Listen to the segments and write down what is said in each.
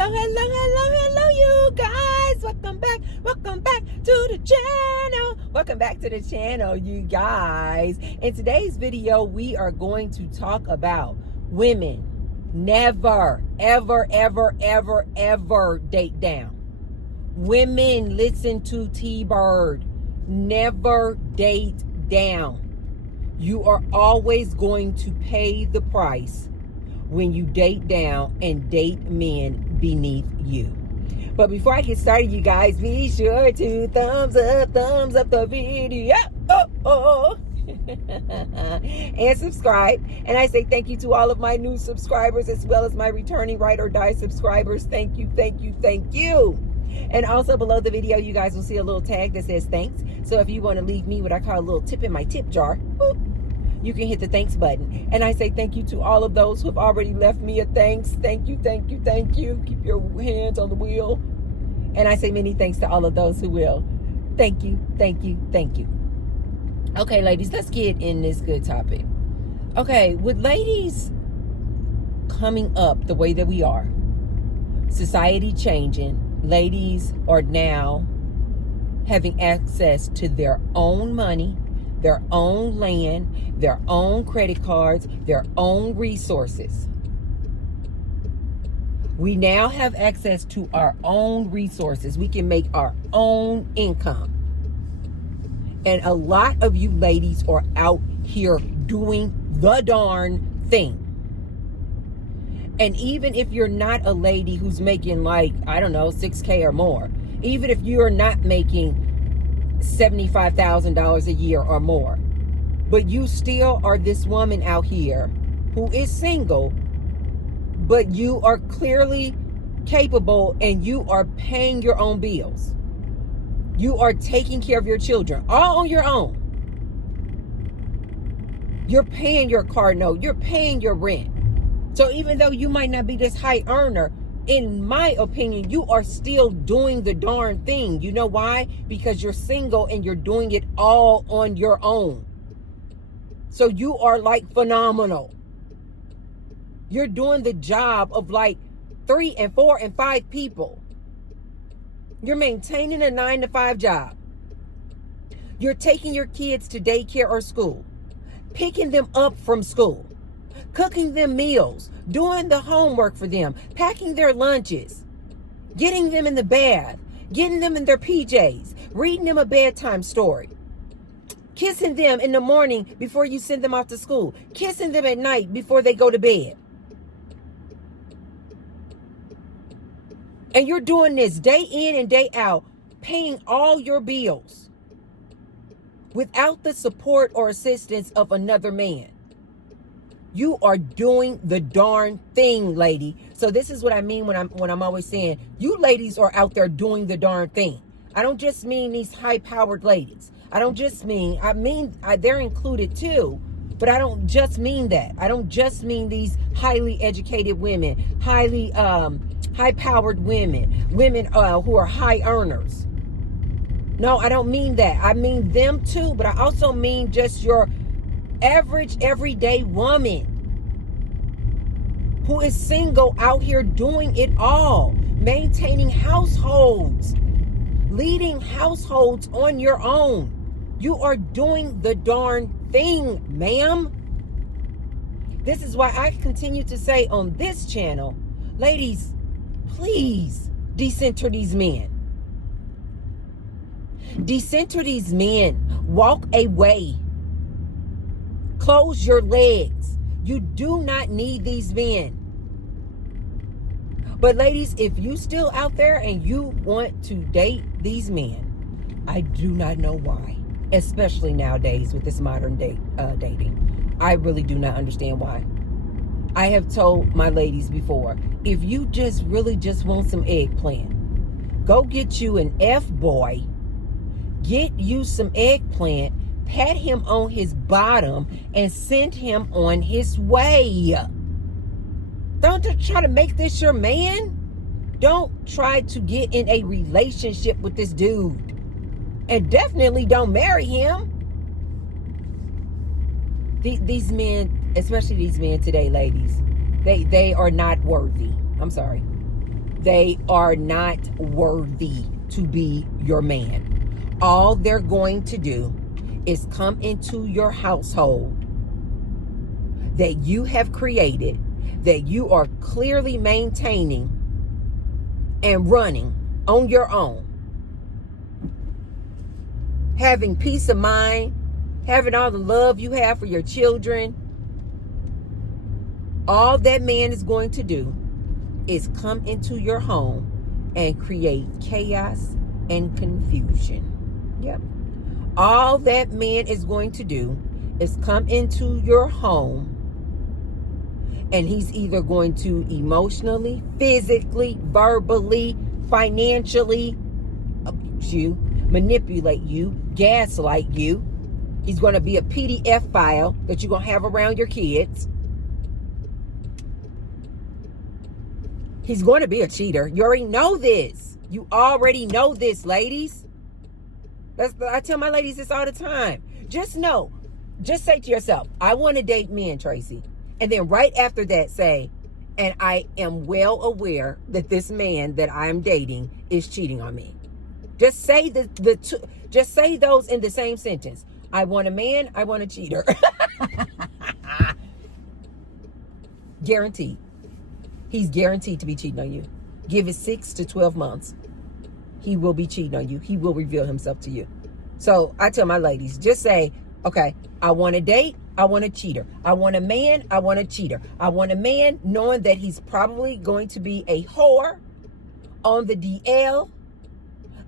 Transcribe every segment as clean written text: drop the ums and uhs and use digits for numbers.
Hello, you guys. Welcome back to the channel. Welcome back to the channel, you guys. In today's video, we are going to talk about women never, ever date down. Women, listen to T-Bird. Never date down. You are always going to pay the price when you date down and date men beneath you. But before I get started, you guys, be sure to thumbs up the video. And subscribe. And I say thank you to all of my new subscribers as well as my returning ride or die subscribers. Thank you. And also below the video, you guys will see a little tag that says thanks. So if you want to leave me what I call a little tip in my tip jar, you can hit the thanks button. And I say thank you to all of those who have already left me a thanks. Thank you. Keep your hands on the wheel. And I say many thanks to all of those who will. Thank you. Okay, ladies, let's get in this good topic. Okay, with ladies coming up the way that we are, society changing, ladies are now having access to their own money, their own land, their own credit cards, their own resources. We now have access to our own resources. We can make our own income. And a lot of you ladies are out here doing the darn thing. And even if you're not a lady who's making like, I don't know, $6K or more, even if you're not making $75,000 a year or more, but you still are this woman out here who is single, but you are clearly capable and you are paying your own bills. You are taking care of your children all on your own. You're paying your car note. You're paying your rent. So even though you might not be this high earner, in my opinion, you are still doing the darn thing. You know why? Because you're single and you're doing it all on your own. So you are like phenomenal. You're doing the job of like 3 and 4 and 5 people. You're maintaining a 9-to-5 job. You're taking your kids to daycare or school, picking them up from school, cooking them meals, doing the homework for them, packing their lunches, getting them in the bath, getting them in their PJs, reading them a bedtime story, kissing them in the morning before you send them off to school, kissing them at night before they go to bed. And you're doing this day in and day out, paying all your bills without the support or assistance of another man. You are doing the darn thing, lady. So this is what I mean when I'm always saying, you ladies are out there doing the darn thing. I don't just mean these high-powered ladies. I mean they're included too, but I don't just mean that. I don't just mean these highly educated women, high-powered women who are high earners. No, I don't mean that. I mean them too, but I also mean just your average everyday woman who is single out here doing it all, maintaining households, leading households on your own. You are doing the darn thing, ma'am. This is why I continue to say on this channel, ladies, please decenter these men. Decenter these men. Walk away. Close your legs. You do not need these men. But ladies, if you still out there and you want to date these men, I do not know why. Especially nowadays with this modern dating. I really do not understand why. I have told my ladies before, if you really just want some eggplant, go get you an F-boy, get you some eggplant, pat him on his bottom, and send him on his way. Don't try to make this your man. Don't try to get in a relationship with this dude. And definitely don't marry him. These men, especially these men today, ladies, they are not worthy. I'm sorry. They are not worthy to be your man. All they're going to do is come into your household that you have created, that you are clearly maintaining and running on your own. Having peace of mind, having all the love you have for your children. All that man is going to do is come into your home and create chaos and confusion. Yep. All that man is going to do is come into your home, and he's either going to emotionally, physically, verbally, financially abuse you, manipulate you, gaslight you. He's going to be a PDF file that you're going to have around your kids. He's going to be a cheater. You already know this. You already know this, ladies. I tell my ladies this all the time. Just know, just say to yourself, I want to date men, Tracy. And then right after that say, and I am well aware that this man that I'm dating is cheating on me. Just say just say those in the same sentence. I want a man, I want a cheater. Guaranteed. He's guaranteed to be cheating on you. Give it 6 to 12 months. He will be cheating on you. He will reveal himself to you. So I tell my ladies, just say, okay, I want a date, I want a cheater. I want a man, I want a cheater. I want a man knowing that he's probably going to be a whore on the DL,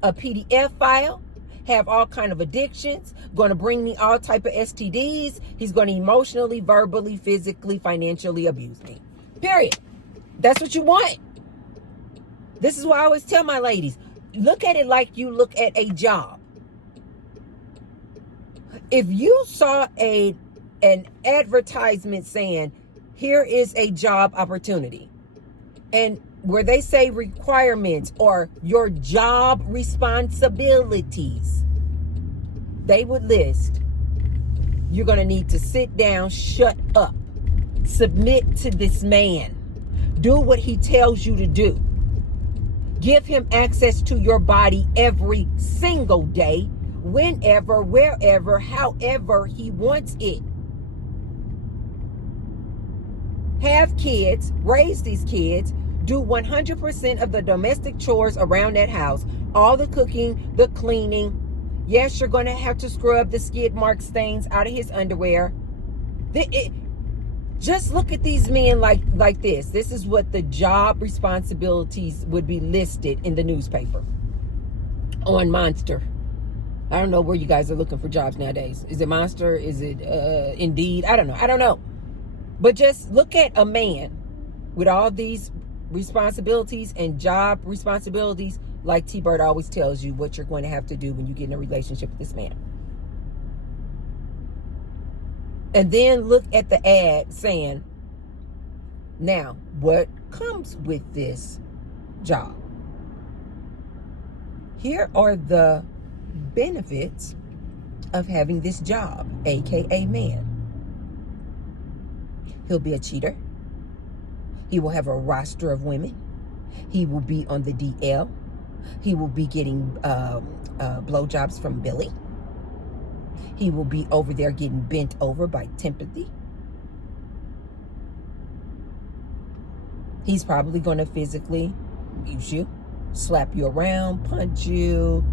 a PDF file, have all kind of addictions, going to bring me all type of STDs. He's going to emotionally, verbally, physically, financially abuse me. Period. That's what you want. This is why I always tell my ladies, look at it like you look at a job. If you saw an advertisement saying, here is a job opportunity, and where they say requirements or your job responsibilities, they would list, you're going to need to sit down, shut up, submit to this man, do what he tells you to do, give him access to your body every single day, whenever, wherever, however he wants it. Have kids, raise these kids, do 100% of the domestic chores around that house, all the cooking, the cleaning. Yes, you're going to have to scrub the skid mark stains out of his underwear. Just look at these men like this. This is what the job responsibilities would be listed in the newspaper on Monster. I don't know where you guys are looking for jobs nowadays. Is it Monster? Is it Indeed? I don't know. But just look at a man with all these responsibilities and job responsibilities, like T-Bird always tells you what you're going to have to do when you get in a relationship with this man. And then look at the ad saying, now, what comes with this job? Here are the benefits of having this job, aka man. He'll be a cheater. He will have a roster of women. He will be on the DL. He will be getting blowjobs from Billy. He will be over there getting bent over by Timothy. He's probably going to physically abuse you, slap you around, punch you.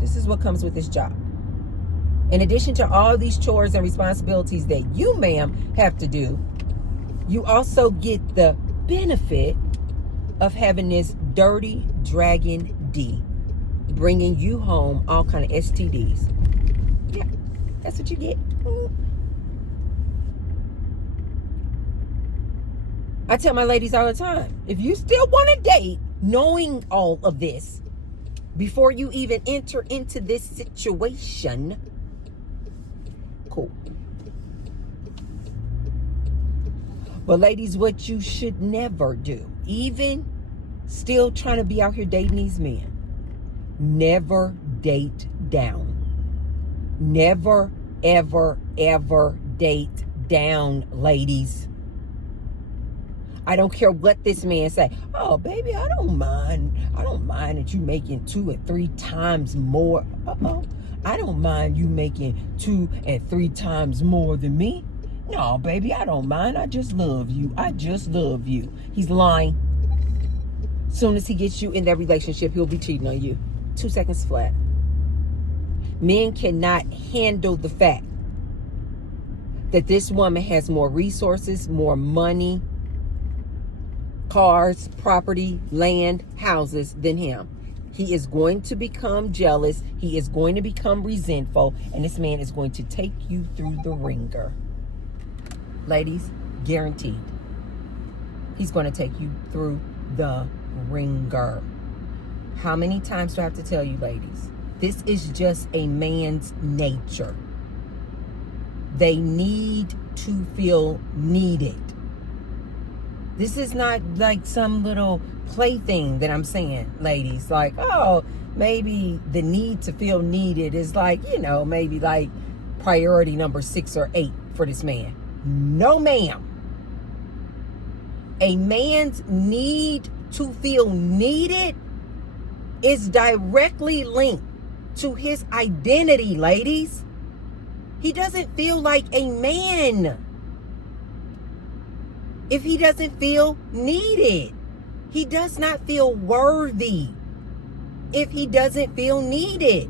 This is what comes with this job. In addition to all these chores and responsibilities that you, ma'am, have to do, you also get the benefit of having this dirty dragon D bringing you home all kind of STDs. Yeah, that's what you get. I tell my ladies all the time, if you still want to date, knowing all of this, before you even enter into this situation, cool. But ladies, what you should never do, even still trying to be out here dating these men, never date down. Never, ever, ever date down, ladies. I don't care what this man say. Oh, baby, I don't mind. I don't mind that you making 2 and 3 times more. I don't mind you making 2 and 3 times more than me. No, baby, I don't mind. I just love you. I just love you. He's lying. Soon as he gets you in that relationship, he'll be cheating on you. 2 seconds flat. Men cannot handle the fact that this woman has more resources, more money, cars, property, land, houses than him. He is going to become jealous. He is going to become resentful. And this man is going to take you through the ringer. Ladies, guaranteed. He's going to take you through the ringer. How many times do I have to tell you, ladies? This is just a man's nature. They need to feel needed. This is not like some little plaything that I'm saying, ladies. Like, oh, maybe the need to feel needed is like, maybe like priority number 6 or 8 for this man. No, ma'am. A man's need to feel needed is directly linked to his identity, ladies. He doesn't feel like a man if he doesn't feel needed. He does not feel worthy if he doesn't feel needed.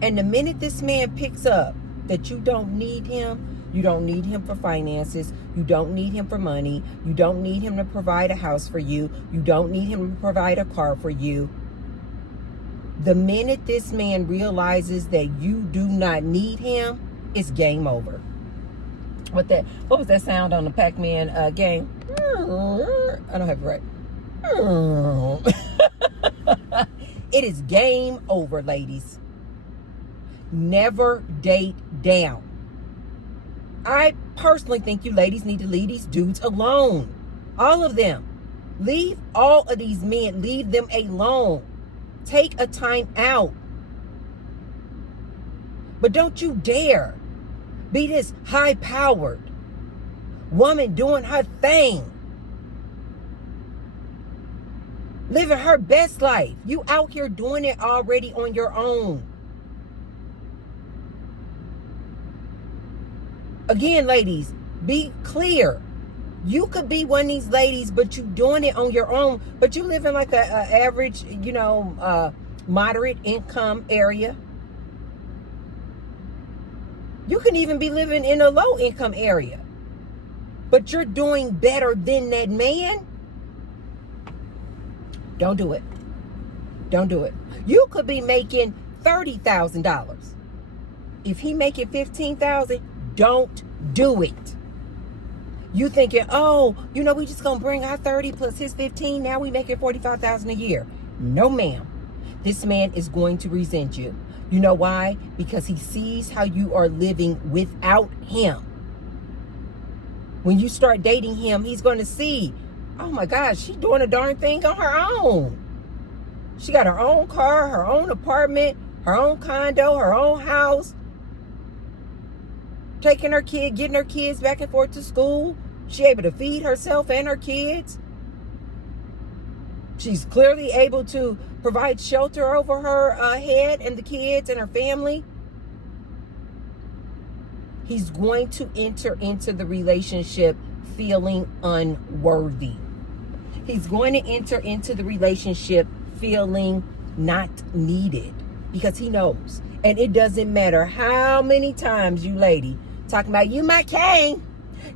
And the minute this man picks up that you don't need him, you don't need him for finances, you don't need him for money, you don't need him to provide a house for you, you don't need him to provide a car for you. The minute this man realizes that you do not need him, it's game over. What was that sound on the Pac-Man game? I don't have it right. It is game over, ladies. Never date down. I personally think you ladies need to leave these dudes alone. All of them. Leave all of these men. Leave them alone. Take a time out. But don't you dare be this high-powered woman doing her thing. Living her best life. You out here doing it already on your own. Again, ladies, be clear. You could be one of these ladies, but you doing it on your own. But you live in like a average, moderate income area. You can even be living in a low income area. But you're doing better than that man. Don't do it. Don't do it. You could be making $30,000. If he making $15,000, don't do it. You thinking, oh, we just gonna bring our 30 plus his 15. Now we making $45,000 a year. No, ma'am. This man is going to resent you. You know why? Because he sees how you are living without him. When you start dating him, he's going to see, oh my gosh, she's doing a darn thing on her own. She got her own car, her own apartment, her own condo, her own house. Taking her kid, getting her kids back and forth to school. She able to feed herself and her kids. She's clearly able to provide shelter over her head and the kids and her family. He's going to enter into the relationship feeling unworthy. He's going to enter into the relationship feeling not needed because he knows. And it doesn't matter how many times you lady talking about you my king.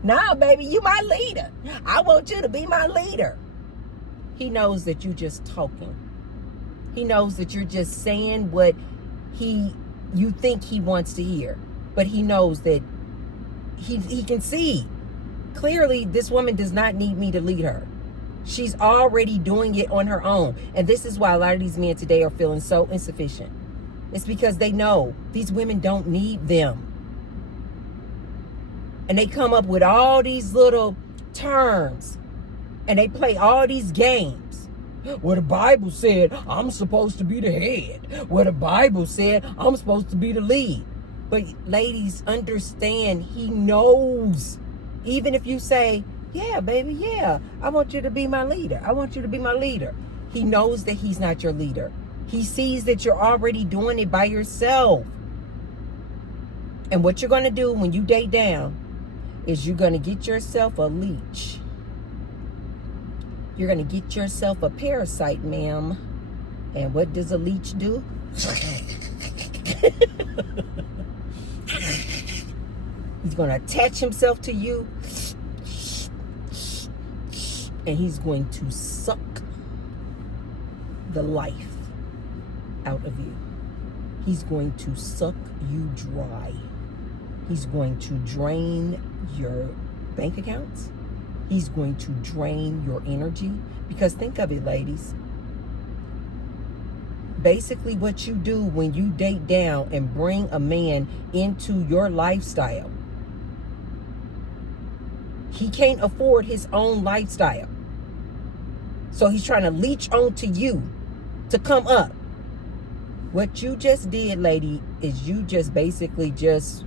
Nah, baby, you my leader. I want you to be my leader. He knows that you just talking. He knows that you're just saying what you think he wants to hear. But he knows that he can see. Clearly, this woman does not need me to lead her. She's already doing it on her own. And this is why a lot of these men today are feeling so insufficient. It's because they know these women don't need them. And they come up with all these little terms. And they play all these games. Well, the Bible said I'm supposed to be the head. Well, the Bible said I'm supposed to be the lead. But ladies, understand, he knows. Even if you say, Yeah, baby, yeah. I want you to be my leader. I want you to be my leader. He knows that he's not your leader. He sees that you're already doing it by yourself. And what you're going to do when you date down is you're going to get yourself a leech. You're going to get yourself a parasite, ma'am. And what does a leech do? He's going to attach himself to you. And he's going to suck the life out of you. He's going to suck you dry. He's going to drain your bank accounts. He's going to drain your energy. Because think of it, ladies. Basically, what you do when you date down and bring a man into your lifestyle, he can't afford his own lifestyle. So he's trying to leech onto you to come up. What you just did, lady, is you just basically just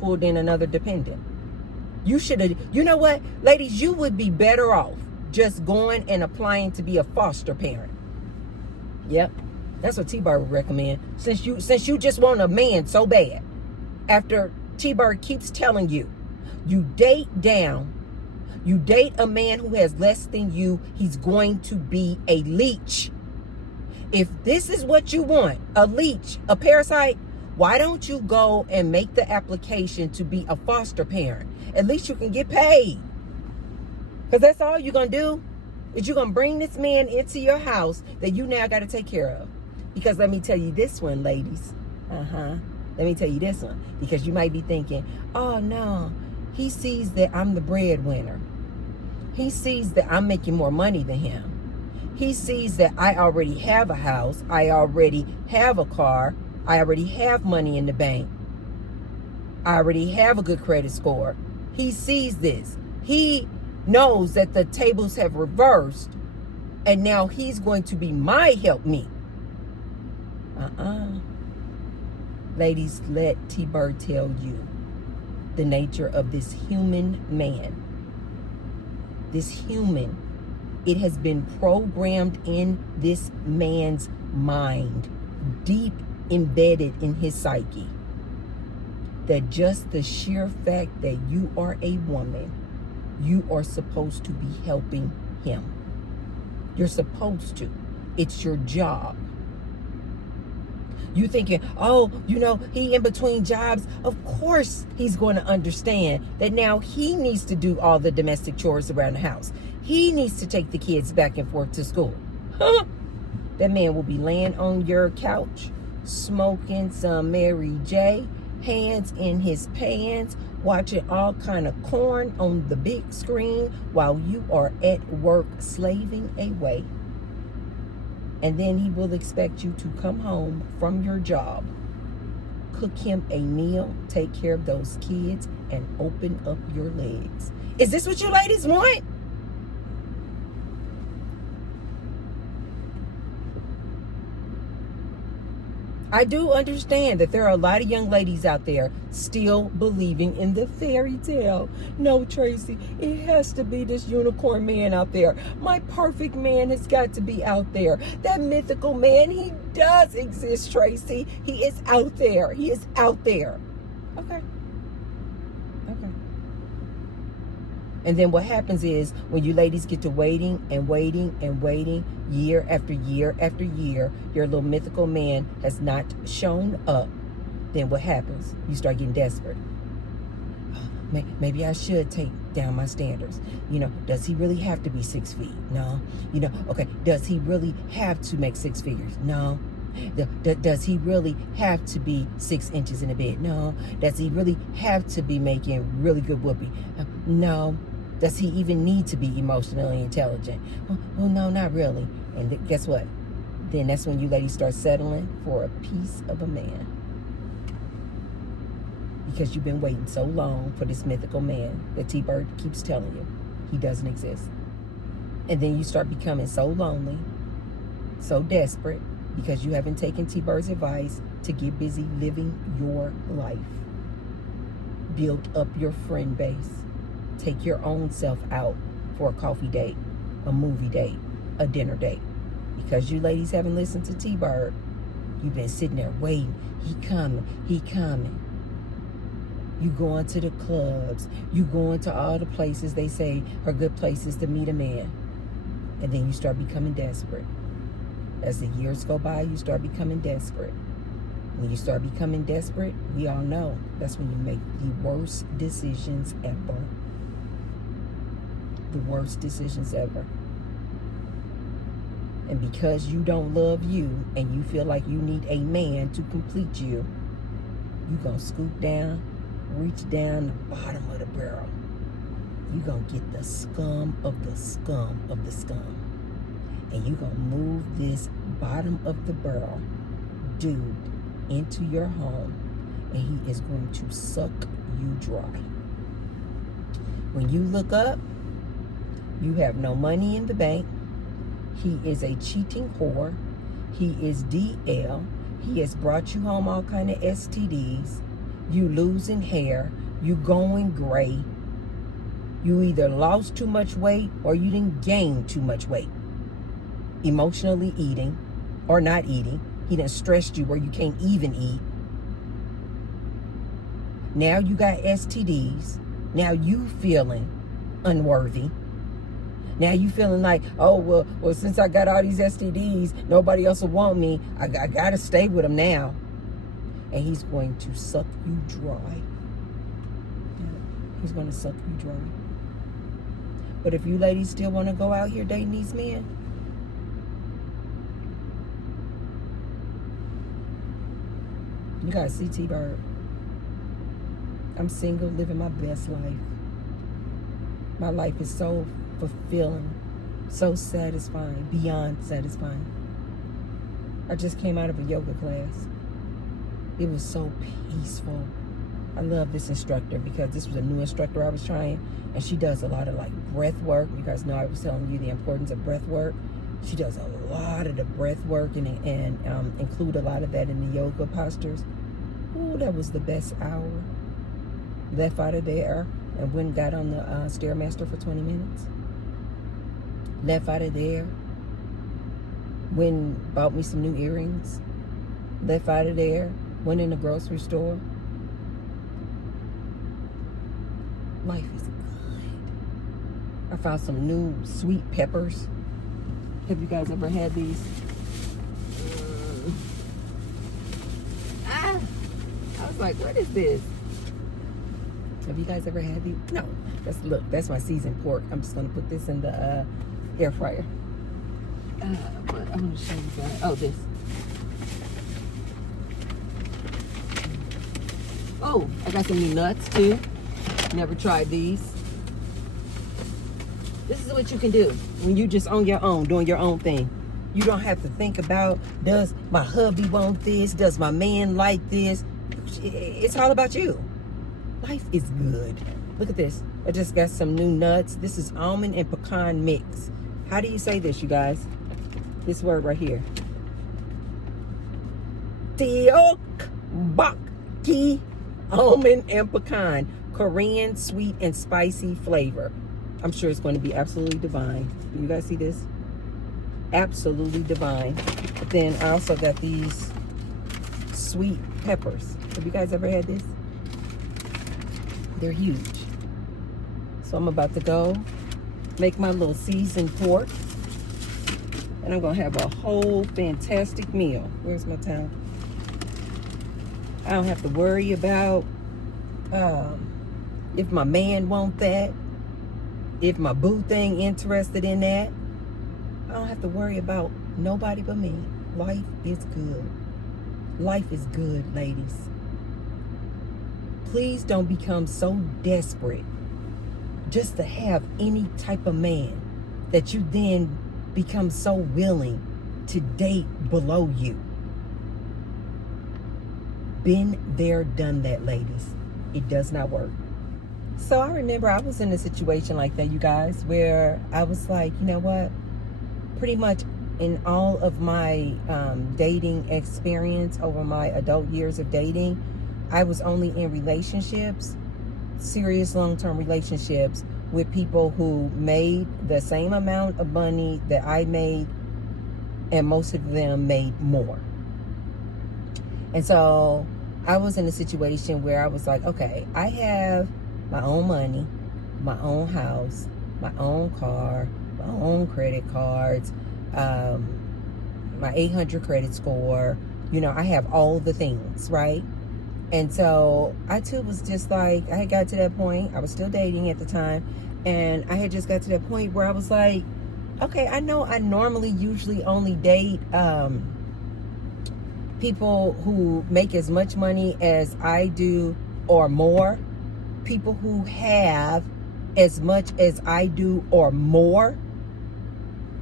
pulled in another dependent. You should have, you know what, ladies, you would be better off just going and applying to be a foster parent. Yep, that's what T-Bird would recommend. Since you just want a man so bad, after T-Bird keeps telling you, you date down, you date a man who has less than you, he's going to be a leech. If this is what you want, a leech, a parasite, why don't you go and make the application to be a foster parent? At least you can get paid. Because that's all you're going to do, is you're going to bring this man into your house that you now got to take care of. Because let me tell you this one, ladies. Let me tell you this one. Because you might be thinking, oh no, he sees that I'm the breadwinner. He sees that I'm making more money than him. He sees that I already have a house. I already have a car. I already have money in the bank. I already have a good credit score. He sees this. He knows that the tables have reversed, and now he's going to be my helpmeet. Ladies, let T-Bird tell you the nature of this human man. This human, it has been programmed in this man's mind, deep embedded in his psyche, that just the sheer fact that you are a woman, you are supposed to be helping him. You're supposed to. It's your job. You thinking, oh, you know, he in between jobs. Of course he's going to understand that now he needs to do all the domestic chores around the house. He needs to take the kids back and forth to school. That man will be laying on your couch, smoking some Mary J, hands in his pants, watching all kind of corn on the big screen while you are at work slaving away. And then he will expect you to come home from your job, cook him a meal, take care of those kids, and open up your legs. Is this what you ladies want? I do understand that there are a lot of young ladies out there still believing in the fairy tale. No, Tracy, it has to be this unicorn man out there. My perfect man has got to be out there. That mythical man, he does exist, Tracy. He is out there. He is out there. Okay. And then what happens is when you ladies get to waiting and waiting and waiting year after year after year, your little mythical man has not shown up. Then what happens? You start getting desperate. Maybe I should take down my standards. You know, does he really have to be 6 feet? No. You know, okay, does he really have to make 6 figures? No. Does he really have to be 6 inches in the bed? No. Does he really have to be making really good whoopee? No. Does he even need to be emotionally intelligent? Oh, no, not really. And guess what? Then that's when you ladies start settling for a piece of a man. Because you've been waiting so long for this mythical man that T-Bird keeps telling you he doesn't exist. And then you start becoming so lonely, so desperate, because you haven't taken T-Bird's advice to get busy living your life. Build up your friend base. Take your own self out for a coffee date, a movie date, a dinner date. Because you ladies haven't listened to T-Bird, you've been sitting there waiting. He coming, he coming. You going to the clubs. You going to all the places they say are good places to meet a man. And then you start becoming desperate. As the years go by, you start becoming desperate. When you start becoming desperate, we all know that's when you make the worst decisions ever. The worst decisions ever. And because you don't love you and you feel like you need a man to complete you, you gonna scoop down, reach down the bottom of the barrel. You gonna get the scum of the scum of the scum. And you gonna move this bottom of the barrel dude into your home, and he is going to suck you dry. When you look up, you have no money in the bank. He is a cheating whore. He is DL. He has brought you home all kind of STDs. You losing hair. You going gray. You either lost too much weight or you didn't gain too much weight. Emotionally eating or not eating. He done stressed you where you can't even eat. Now you got STDs. Now you feeling unworthy. Now you feeling like, oh, well, since I got all these STDs, nobody else will want me. I got to stay with him now. And he's going to suck you dry. He's going to suck you dry. But if you ladies still want to go out here dating these men, you got to see T-Bird. I'm single, living my best life. My life is so fulfilling, so satisfying, beyond satisfying. I just came out of a yoga class. It was so peaceful. I love this instructor because this was a new instructor I was trying, and she does a lot of like breath work. You guys know I was telling you the importance of breath work. She does a lot of the breath work and include a lot of that in the yoga postures. Ooh, that was the best hour. Left out of there and went and got on the Stairmaster for 20 minutes. Left out of there. Went and bought me some new earrings. Left out of there. Went in the grocery store. Life is good. I found some new sweet peppers. Have you guys ever had these? I was like, what is this? Have you guys ever had these? No. That's my seasoned pork. I'm just gonna put this in the air fryer. But I'm gonna show you guys. Oh, this. Oh, I got some new nuts too. Never tried these. This is what you can do when you just on your own, doing your own thing. You don't have to think about, does my hubby want this? Does my man like this? It's all about you. Life is good. Look at this. I just got some new nuts. This is almond and pecan mix. How do you say this, you guys? This word right here. Teokbokki, almond and pecan. Korean sweet and spicy flavor. I'm sure it's going to be absolutely divine. You guys see this? Absolutely divine. But then I also got these sweet peppers. Have you guys ever had this? They're huge. So I'm about to go make my little seasoned pork. And I'm going to have a whole fantastic meal. Where's my towel? I don't have to worry about if my man want that. If my boo thing interested in that. I don't have to worry about nobody but me. Life is good. Life is good, ladies. Please don't become so desperate just to have any type of man that you then become so willing to date below you. Been there, done that, ladies. It does not work. So I remember I was in a situation like that, you guys, where I was like, you know what? Pretty much in all of my dating experience over my adult years of dating, I was only in relationships serious long-term relationships with people who made the same amount of money that I made, and most of them made more. And so I was in a situation where I was like, okay, I have my own money, my own house, my own car, my own credit cards, my 800 credit score. You know, I have all the things, right? And so I too was just like, I had got to that point. I was still dating at the time. And I had just got to that point where I was like, okay, I know I normally usually only date people who make as much money as I do or more. People who have as much as I do or more.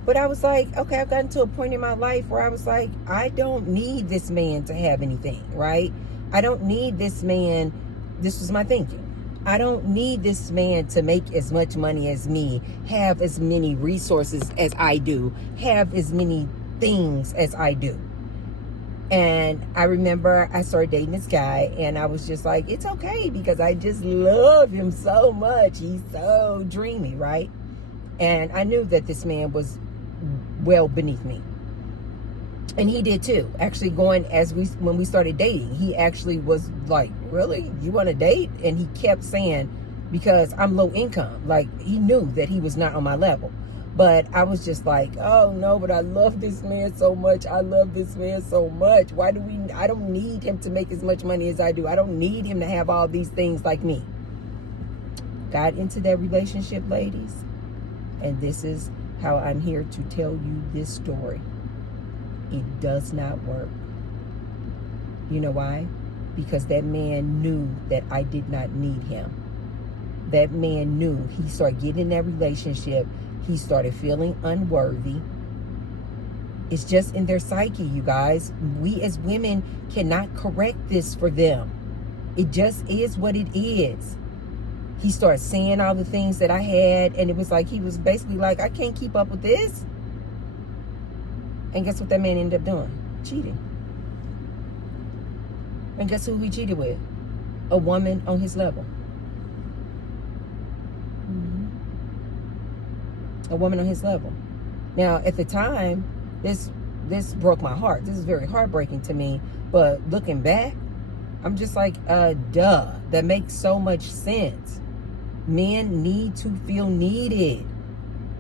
But I was like, okay, I've gotten to a point in my life where I was like, I don't need this man to have anything, right? I don't need this man. This was my thinking. I don't need this man to make as much money as me, have as many resources as I do, have as many things as I do. And I remember I started dating this guy, and I was just like, it's okay, because I just love him so much. He's so dreamy, right? And I knew that this man was well beneath me. And he did too. Actually, when we started dating, he actually was like, really? You want to date? And he kept saying, because I'm low income. Like, he knew that he was not on my level. But I was just like, oh no, but I love this man so much. I love this man so much. I don't need him to make as much money as I do. I don't need him to have all these things like me. Got into that relationship, ladies. And this is how I'm here to tell you this story. It does not work. You know why? Because that man knew that I did not need him. That man knew. He started getting in that relationship. He started feeling unworthy. It's just in their psyche, you guys. We as women cannot correct this for them. It just is what it is. He started saying all the things that I had, and it was like, he was basically like, I can't keep up with this. And guess what that man ended up doing? Cheating. And guess who he cheated with? A woman on his level. A woman on his level. Now, at the time, this broke my heart. This is very heartbreaking to me. But looking back, I'm just like, duh. That makes so much sense. Men need to feel needed.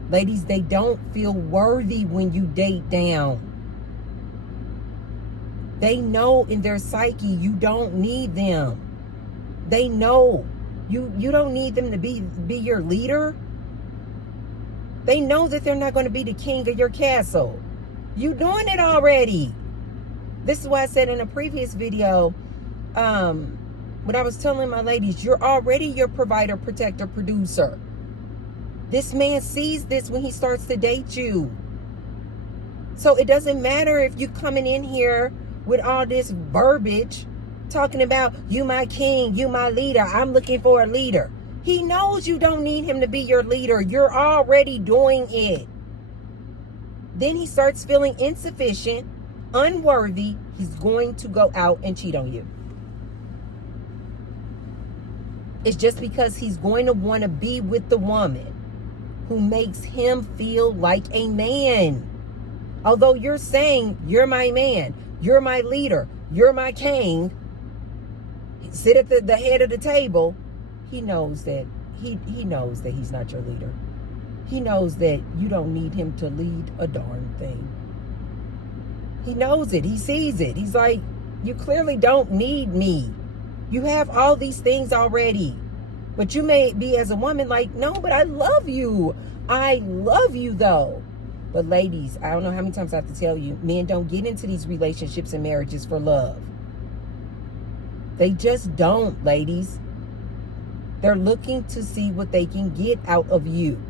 Ladies, they don't feel worthy when you date down. They know in their psyche you don't need them. They know. You don't need them to be your leader. They know that they're not going to be the king of your castle. You doing it already. This is why I said in a previous video, when I was telling my ladies, you're already your provider, protector, producer. This man sees this when he starts to date you. So it doesn't matter if you're coming in here with all this verbiage, talking about, you my king, you my leader, I'm looking for a leader. He knows you don't need him to be your leader. You're already doing it. Then he starts feeling insufficient, unworthy. He's going to go out and cheat on you. It's just because he's going to want to be with the woman who makes him feel like a man. Although you're saying, you're my man, you're my leader, you're my king, sit at the head of the table, he knows that he knows that he's not your leader. He knows that you don't need him to lead a darn thing. He knows it. He sees it. He's like, you clearly don't need me. You have all these things already. But you may be, as a woman, like, no, but I love you. I love you, though. But ladies, I don't know how many times I have to tell you, men don't get into these relationships and marriages for love. They just don't, ladies. They're looking to see what they can get out of you.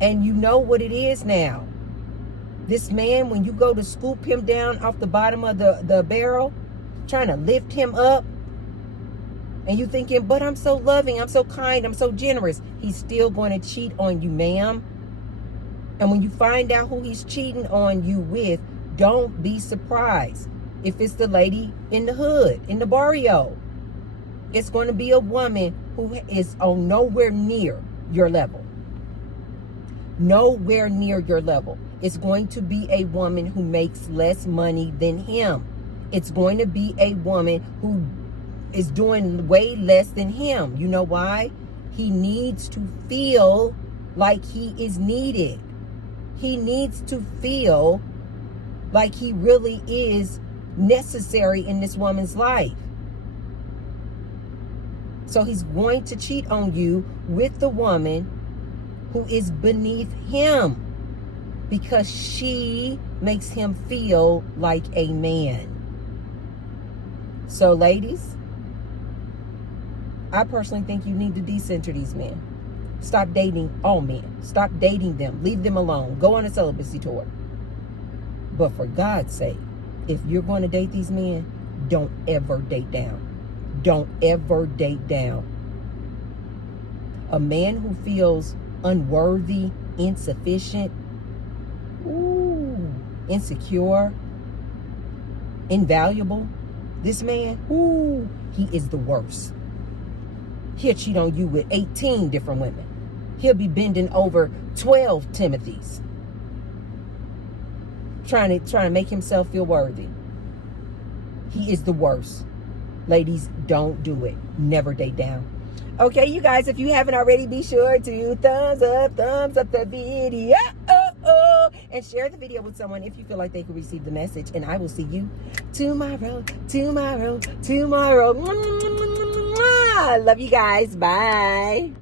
And you know what it is now. This man, when you go to scoop him down off the bottom of the barrel, trying to lift him up, and you thinking, but I'm so loving, I'm so kind, I'm so generous. He's still going to cheat on you, ma'am. And when you find out who he's cheating on you with, don't be surprised if it's the lady in the hood, in the barrio. It's going to be a woman who is on nowhere near your level. Nowhere near your level. It's going to be a woman who makes less money than him. It's going to be a woman who is doing way less than him. You know why? He needs to feel like he is needed. He needs to feel like he really is necessary in this woman's life. So he's going to cheat on you with the woman who is beneath him because she makes him feel like a man. So ladies, I personally think you need to decenter these men. Stop dating all men. Stop dating them. Leave them alone. Go on a celibacy tour. But for God's sake, if you're going to date these men, don't ever date down. Don't ever date down. A man who feels unworthy, insufficient, insecure, invaluable, this man, he is the worst. He'll cheat on you with 18 different women. He'll be bending over 12 Timothys. Trying to make himself feel worthy. He is the worst. Ladies, don't do it. Never date down. Okay, you guys, if you haven't already, be sure to thumbs up the video. And share the video with someone if you feel like they could receive the message. And I will see you tomorrow. Love you guys. Bye.